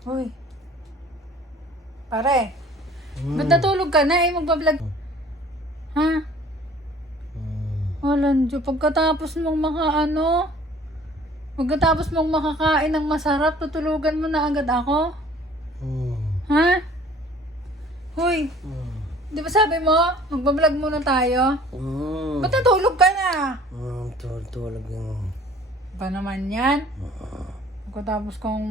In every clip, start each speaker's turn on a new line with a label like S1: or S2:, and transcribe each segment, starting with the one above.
S1: Hoy. Pare, Hmm. ba't natulog ka na eh? Magbablog. Ha? Hmm. Walang Diyo. Pagkatapos mong makaano, pagkatapos mong makakain ng masarap, tutulugan mo na agad ako? Hmm. Ha? Hoy, Hmm. di ba sabi mo, magbablog muna tayo?
S2: Hmm.
S1: Ba't natulog ka na?
S2: Hmm. Tulog, tulog yung...
S1: Ba naman yan? Pagkatapos kong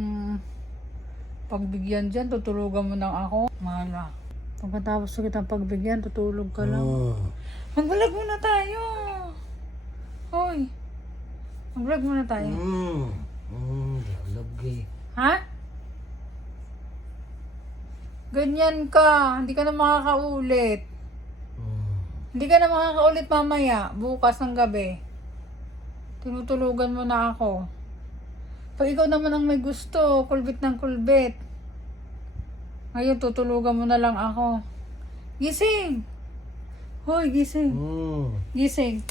S1: pagbigyan dyan, tutulugan mo lang ako. Mahala. Pagkatapos ko kitang pagbigyan, tutulog ka lang. Hmm. Mag-vlog muna tayo. Hoy. Mag-vlog muna tayo.
S2: Hmm. Hmm. Tulog eh.
S1: Ha? Ganyan ka. Hindi ka na makakaulit. Hmm. Hindi ka na makakaulit mamaya. Bukas ng gabi. Tinutulugan mo na ako. Pag ikaw naman ang may gusto, kulbit ng kulbit. Ngayon, tutulugan mo na lang ako. Gising! Hoy, gising.
S2: Hmm. Gising.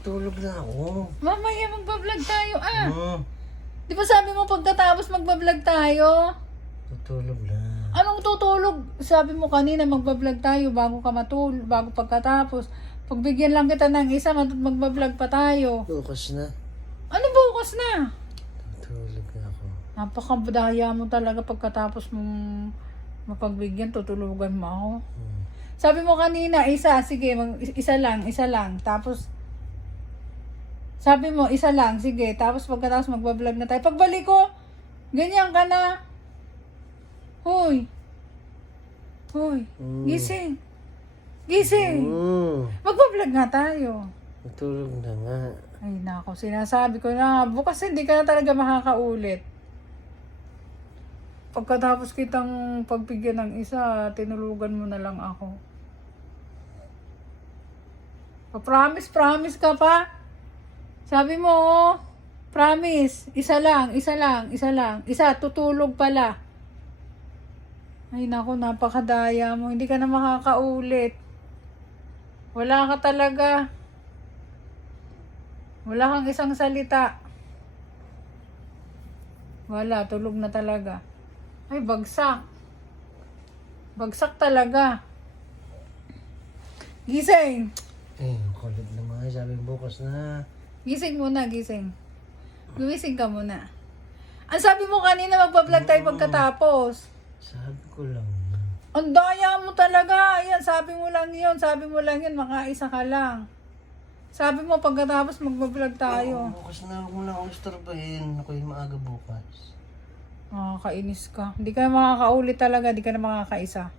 S2: Tulog na ako.
S1: Mamaya magbablog tayo ah. Hmm. Di ba sabi mo pagkatapos magbablog tayo?
S2: Tutulog na.
S1: Anong tutulog? Sabi mo kanina magbablog tayo bago ka matul, bago pagkatapos. Pagbigyan lang kita ng isa, magbablog pa tayo.
S2: Bukas na.
S1: Ano bukas na?
S2: Tutulog na ako.
S1: Napakabadaya mo talaga pagkatapos mong mapagbigyan, tutulugan mo ako. Hmm. Sabi mo kanina, isa, sige, mag, isa lang, isa lang. Tapos, sabi mo, isa lang, sige. Tapos pagkatapos magbablog na tayo. Pagbalik ko, ganyan ka na. Hoy. Hoy. Hmm. Gising. Gising.
S2: Hmm.
S1: Magbablog nga tayo.
S2: Tutulog na nga.
S1: Ay nako, sinasabi ko na, bukas hindi ka na talaga makakaulit. Pagkatapos kitang pagbigyan ng isa, tinulugan mo na lang ako. Pa-promise, promise ka pa. Sabi mo, oh, promise, isa lang, isa lang, isa lang. Isa, tutulog pala. Ay nako, napakadaya mo. Hindi ka na makakaulit. Wala ka talaga. Wala kang isang salita. Wala, tulog na talaga. Ay, bagsak. Bagsak talaga. Gising.
S2: Eh, kulit naman. Sabi ko bukas na.
S1: Gising muna, gising. Gumising ka muna. Ang sabi mo kanina, magpa-vlog tayo pagkatapos.
S2: Sabi ko lang.
S1: Ang daya mo talaga. Ayan, sabi mo lang yun. Sabi mo lang yun, makaisa ka lang. Sabi mo pagkatapos magpa-vlog tayo.
S2: Bukas na ako na akong istorbahin. Ako yung maaga bukas.
S1: Nakakainis ka. Hindi ka na makakaulit talaga, hindi ka na makakaisa.